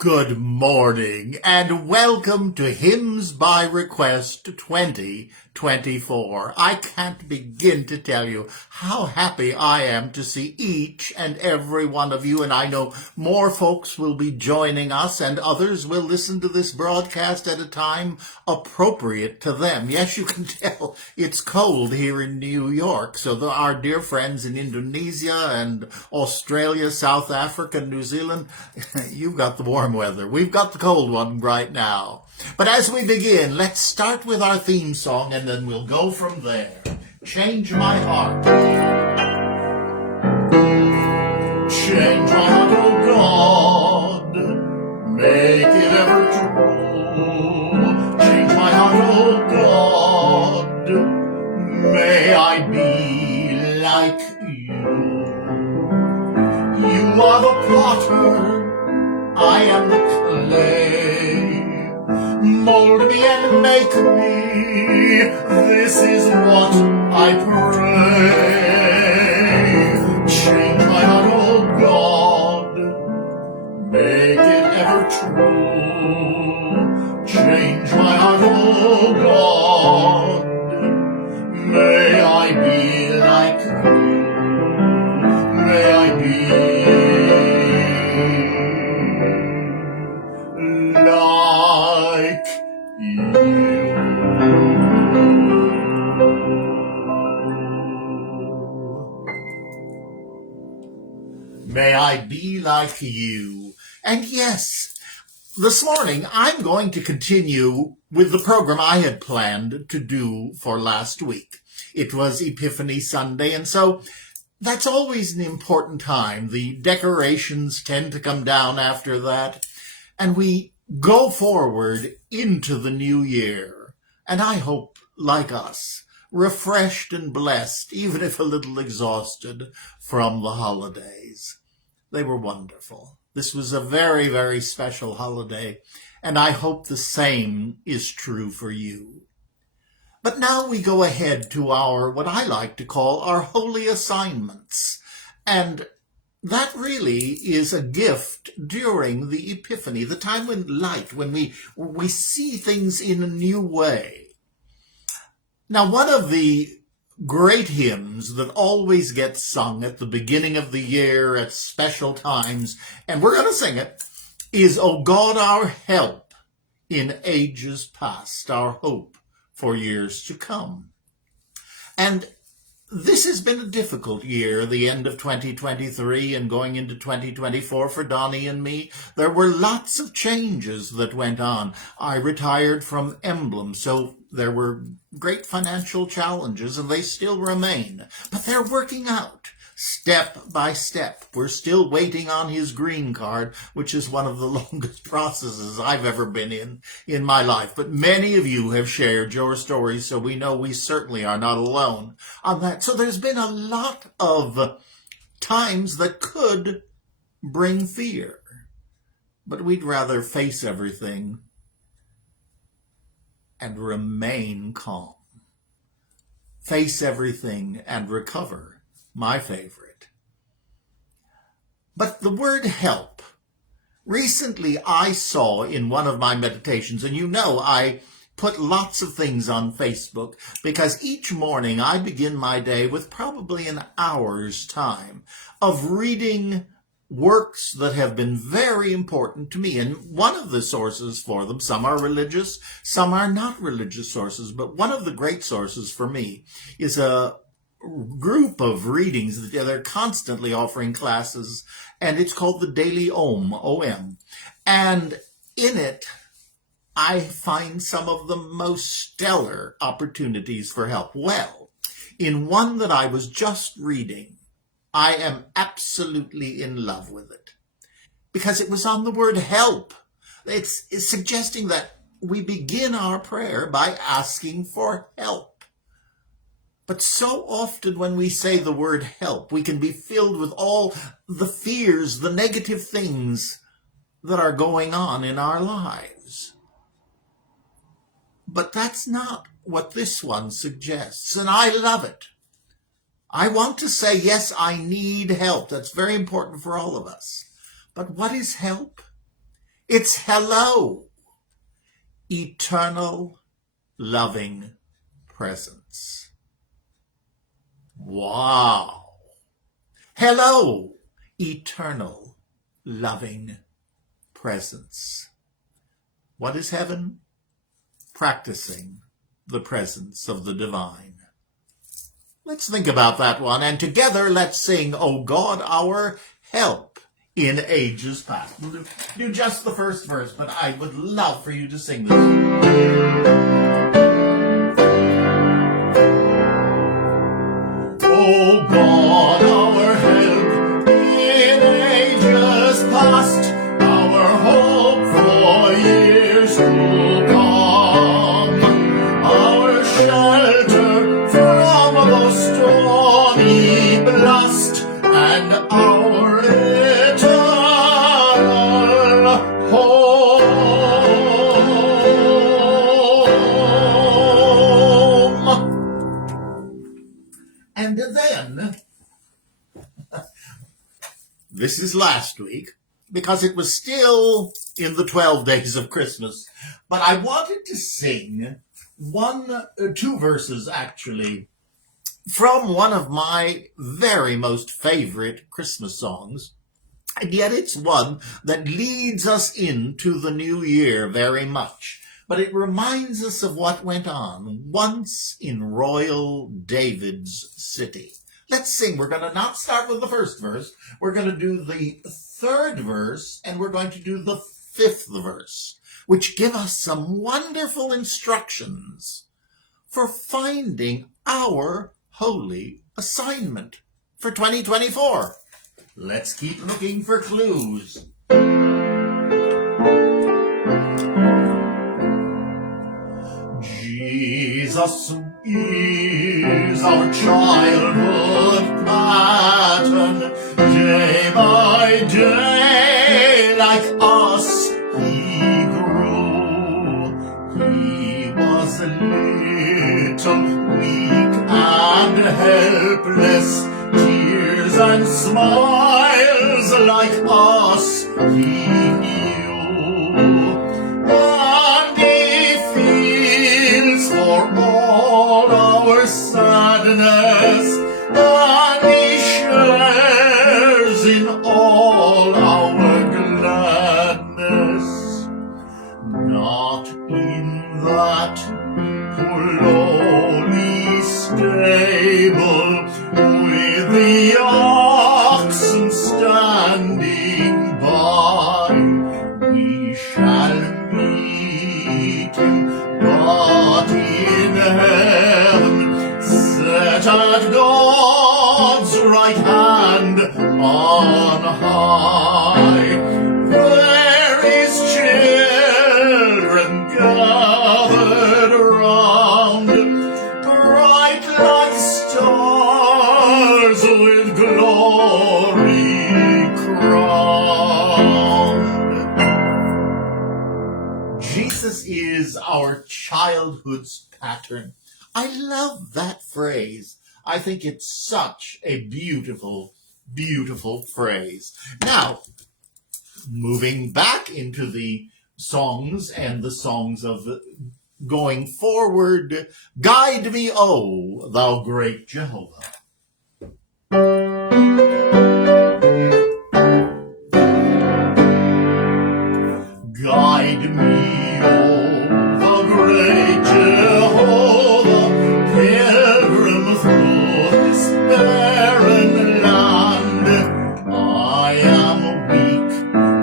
Good morning and welcome to Hymns by Request 2024. I can't begin to tell you how happy I am to see each and every one of you, and I know more folks will be joining us and others will listen to this broadcast at a time appropriate to them. Yes, you can tell it's cold here in New York, so our dear friends in Indonesia and Australia, South Africa, New Zealand, you've got the warm weather. We've got the cold one right now. But as we begin, let's start with our theme song and then we'll go from there. Change my heart. Change my heart, oh God. Make it ever true. Change my heart, oh God. May I be like you. You are the potter. I am the clay. Mold me and make me. This is what I pray. Change my heart, oh God. Make it ever true. Change my heart, oh God. May I be like you. May I be like you. May I be like you. And yes, this morning I'm going to continue with the program I had planned to do for last week. It was Epiphany Sunday, and so that's always an important time. The decorations tend to come down after that, and we go forward into the new year. And I hope, like us, refreshed and blessed, even if a little exhausted from the holidays. They were wonderful. This was a very, very special holiday, and I hope the same is true for you. But now we go ahead to our, what I like to call our holy assignments. And that really is a gift during the Epiphany, the time when we see things in a new way. Now, one of the great hymns that always gets sung at the beginning of the year at special times, and we're going to sing it, is O God, our help in ages past, our hope for years to come. And this has been a difficult year, the end of 2023 and going into 2024 for Donnie and me. There were lots of changes that went on. I retired from Emblem, so there were great financial challenges, and they still remain. But they're working out step by step. We're still waiting on his green card, which is one of the longest processes I've ever been in my life. But many of you have shared your stories, so we know we certainly are not alone on that. So there's been a lot of times that could bring fear, but we'd rather face everything and remain calm. Face everything and recover. My favorite. But the word help. Recently I saw in one of my meditations, and you know I put lots of things on Facebook because each morning I begin my day with probably an hour's time of reading works that have been very important to me. And one of the sources for them, some are religious, some are not religious sources, but one of the great sources for me is a group of readings that they're constantly offering classes, and it's called the Daily Om, O-M. And in it, I find some of the most stellar opportunities for help. Well, in one that I was just reading, I am absolutely in love with it because it was on the word help. It's suggesting that we begin our prayer by asking for help. But so often when we say the word help, we can be filled with all the fears, the negative things that are going on in our lives. But that's not what this one suggests, and I love it. I want to say, yes, I need help. That's very important for all of us. But what is help? It's hello, eternal, loving presence. Wow. Hello, eternal, loving presence. What is heaven? Practicing the presence of the divine. Let's think about that one, and together let's sing, O God, our help in ages past. We'll do just the first verse, but I would love for you to sing this. O God, our help in ages past, our hope for years to come, our shelter from the stormy blast, and our eternal home. And then, this is last week, because it was still in the 12 days of Christmas, but I wanted to sing two verses actually from one of my very most favorite Christmas songs, and yet it's one that leads us into the new year very much. But it reminds us of what went on once in royal David's city. Let's sing. We're going to not start with the first verse. We're going to do the third verse, and we're going to do the fifth verse, which give us some wonderful instructions for finding our holy assignment for 2024. Let's keep looking for clues. Jesus is our childhood pattern, day by day, like us he grew. He was a little weak and helpless, tears and smiles like us he knew. And he feels for all our sadness, and he shares in all our gladness. Not in that lowly stable, with the oxen standing by, we shall meet him, but in heaven, set at God's right hand on high, where his children gathered round, bright like stars with glory crowned. Jesus is our childhood's pattern. I love that phrase. I think it's such a beautiful, beautiful phrase. Now, moving back into the songs and the songs of going forward, guide me, O thou great Jehovah. Guide me, O the great Jehovah, pilgrim through this barren land. I am weak,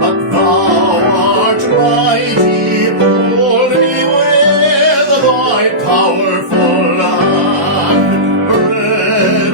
but thou art mighty. Hold me with thy powerful hand.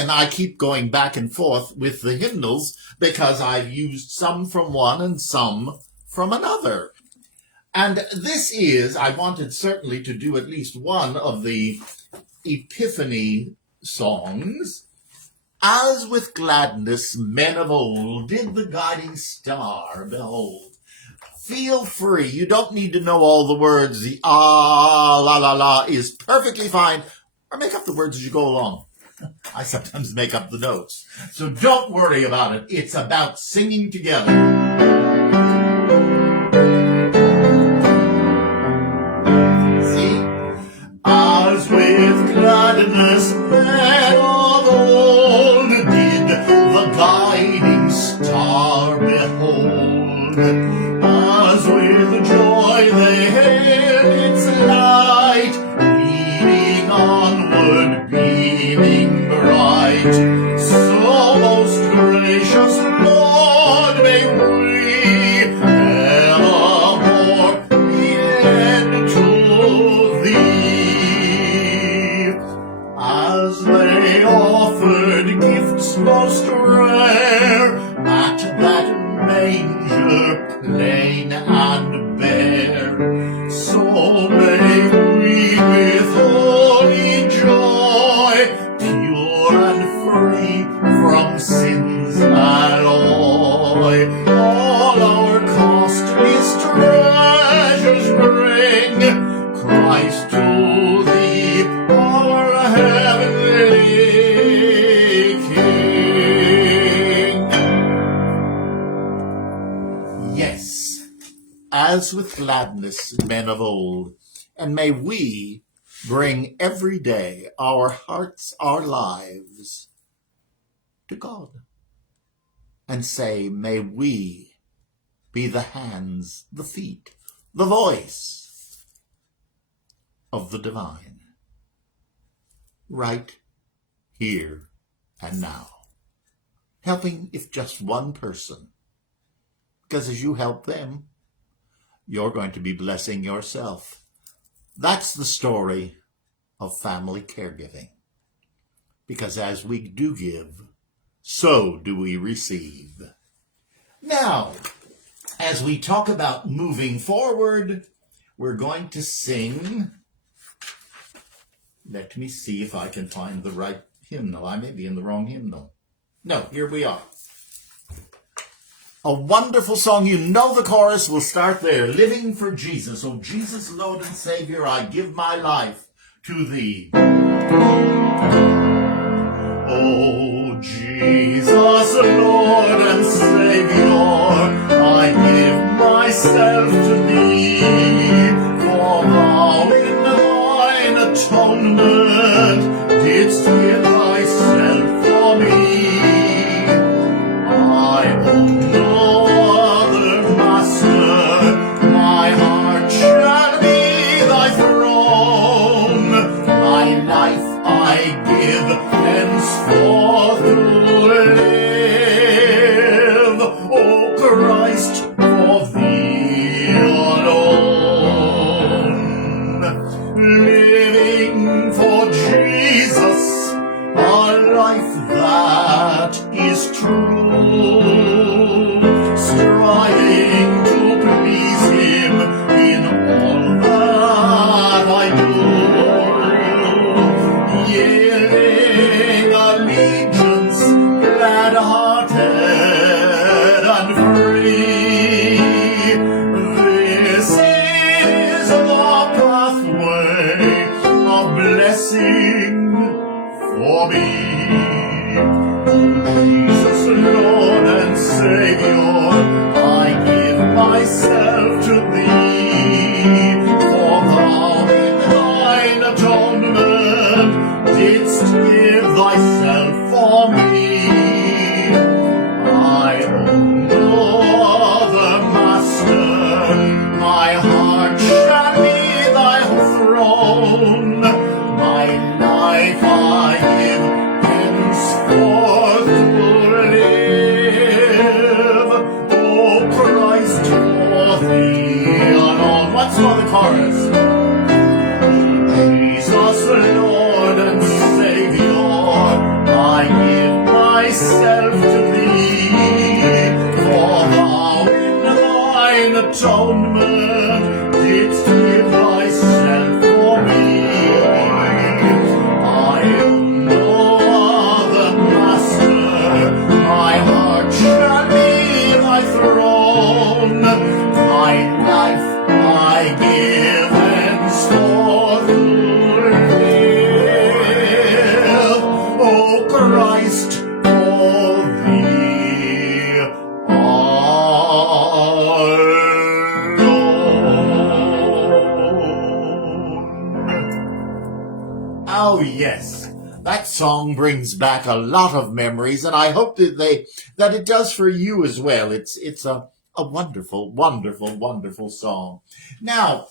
again, I keep going back and forth with the hymnals because I've used some from one and some from another. And this is, I wanted certainly to do at least one of the Epiphany songs. As with gladness men of old did the guiding star behold. Feel free. You don't need to know all the words. The ah, la, la, la is perfectly fine. Or make up the words as you go along. I sometimes make up the notes. So don't worry about it. It's about singing together. See? As with gladness men of old did the guiding star behold. As with joy they hailed its light, leading onward, beaming bright. So most gracious Lord, may we evermore be led to Thee. As they offered gifts most rare at that manger plain and bare, so may we with holy joy, pure and free from sin's alloy, all our costliest treasures bring Christ to Thee, our heavenly King. Yes, as with gladness men of old, and may we bring every day our hearts, our lives to God, and say, may we be the hands, the feet, the voice of the divine, right here and now, helping if just one person, because as you help them, you're going to be blessing yourself. That's the story of family caregiving. Because as we do give, so do we receive. Now, as we talk about moving forward, we're going to sing. Let me see if I can find the right hymnal. I may be in the wrong hymnal. No, here we are. A wonderful song. You know the chorus. We'll start there. Living for Jesus. Oh, Jesus, Lord and Savior, I give my life to Thee. Oh, Jesus, Lord and Savior, I give myself to Thee. For Thou in Thine atonement didst give Thyself for me. I own no other master, my heart shall be Thy throne. My life I give henceforth to live, O Christ, for Thee alone. Living for Jesus, a life that is true, striving to please Him in all that I do, yielding allegiance, glad-hearted and free. This is the pathway of blessing for me. Jesus, Lord and Savior, I give myself to Thee. For Thou in Thine atonement didst give Thyself for me. I own no other master, my heart shall be Thy throne. My life I give myself to thee, for thou in thine atonement didst give thyself for me. I am no other master, my heart shall be thy throne, my life I give henceforth to live, O Christ, for thee alone. Oh yes, that song brings back a lot of memories, and I hope that it does for you as well. It's a wonderful, wonderful, wonderful song. Now,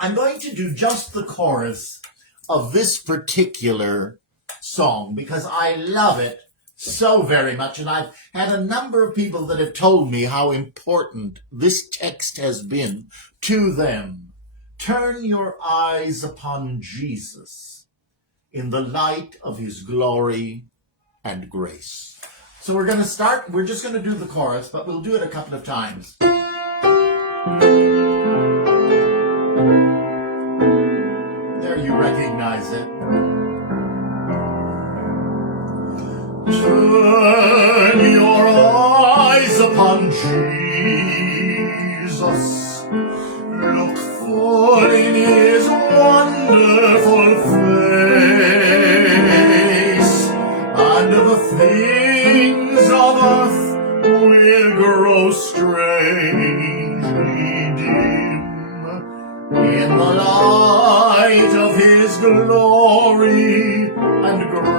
I'm going to do just the chorus of this particular song because I love it so very much, and I've had a number of people that have told me how important this text has been to them. Turn your eyes upon Jesus in the light of his glory and grace. So we're just going to do the chorus, but we'll do it a couple of times. There, you recognize it. Turn your eyes upon Jesus. Look full in his wonderful face, and the things of earth will grow strangely dim in the light of his glory and grace.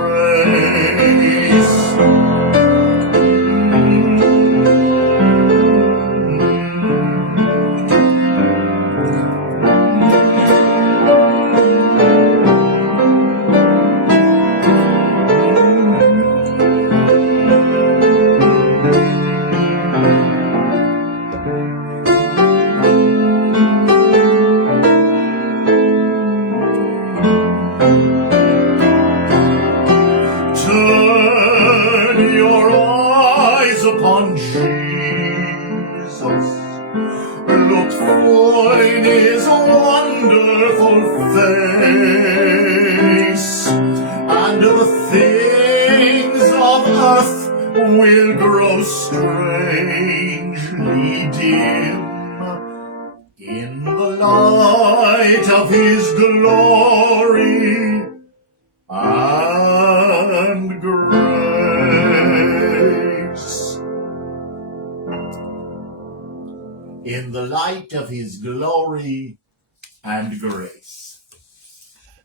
Upon Jesus, look full in his wonderful face, and the things of earth will grow strangely dim in the light of his glory and grace. In the light of his glory and grace.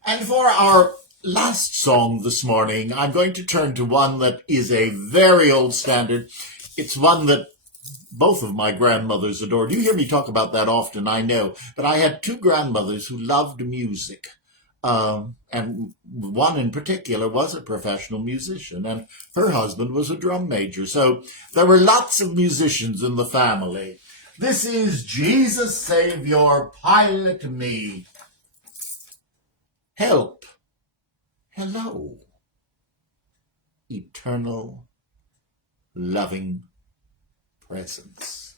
And for our last song this morning, I'm going to turn to one that is a very old standard. It's one that both of my grandmothers adored. You hear me talk about that often, I know, but I had two grandmothers who loved music. And one in particular was a professional musician, and her husband was a drum major. So there were lots of musicians in the family. This is Jesus Savior, Pilot Me. Help. Hello. Eternal, loving presence.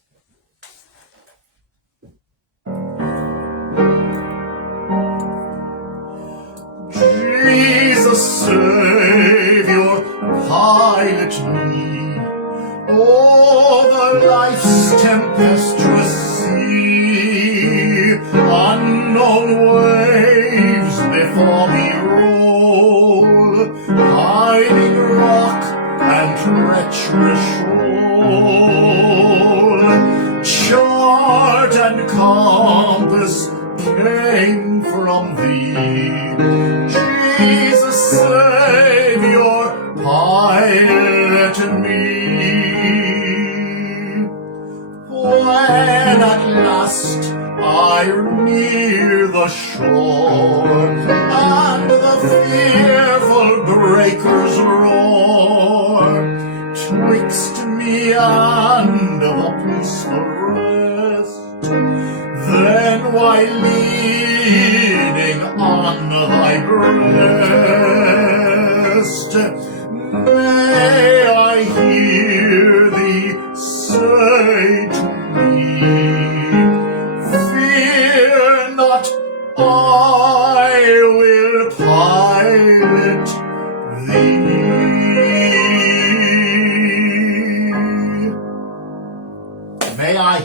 Jesus Savior, pilot me over life's tempestuous sea. Unknown waves before me roll, hiding rock and treacherous shoal. Chart and compass came from thee, Jesus Savior, pilot me. When at last I near the shore, and the fearful breakers roar, twixt me and the peaceful rest, then while leaning on thy breast, may I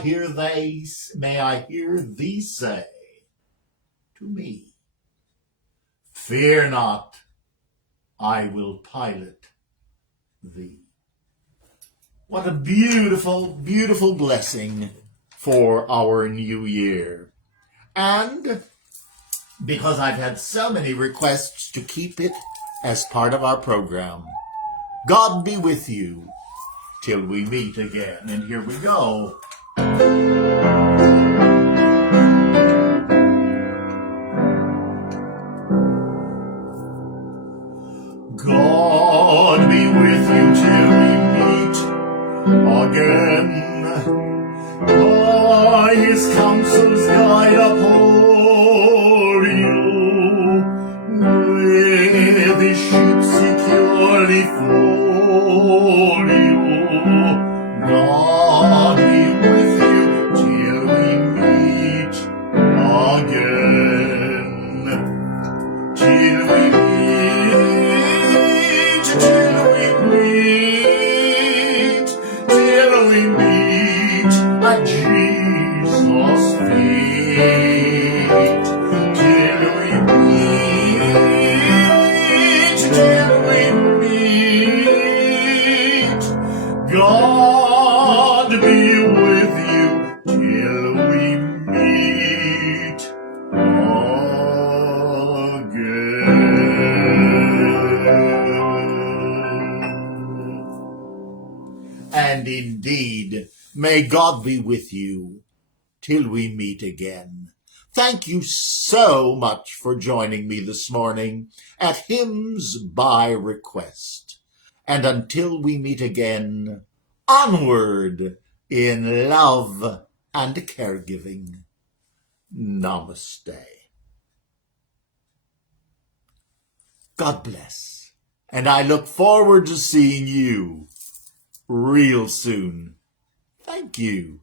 hear thee say to me, fear not, I will pilot thee. What a beautiful, beautiful blessing for our new year. And because I've had so many requests to keep it as part of our program, God be with you till we meet again. And here we go. God be with you till we meet again. By his counsels guide uphold you, with his sheep securely fold you. God be with you till we meet again. Till we meet, till we meet, till we meet at Jesus' feet. Till we meet, till we meet. God be with you till we meet again. And indeed, may God be with you till we meet again. Thank you so much for joining me this morning at Hymns by Request. And until we meet again, onward in love and caregiving. Namaste. God bless. And I look forward to seeing you real soon. Thank you.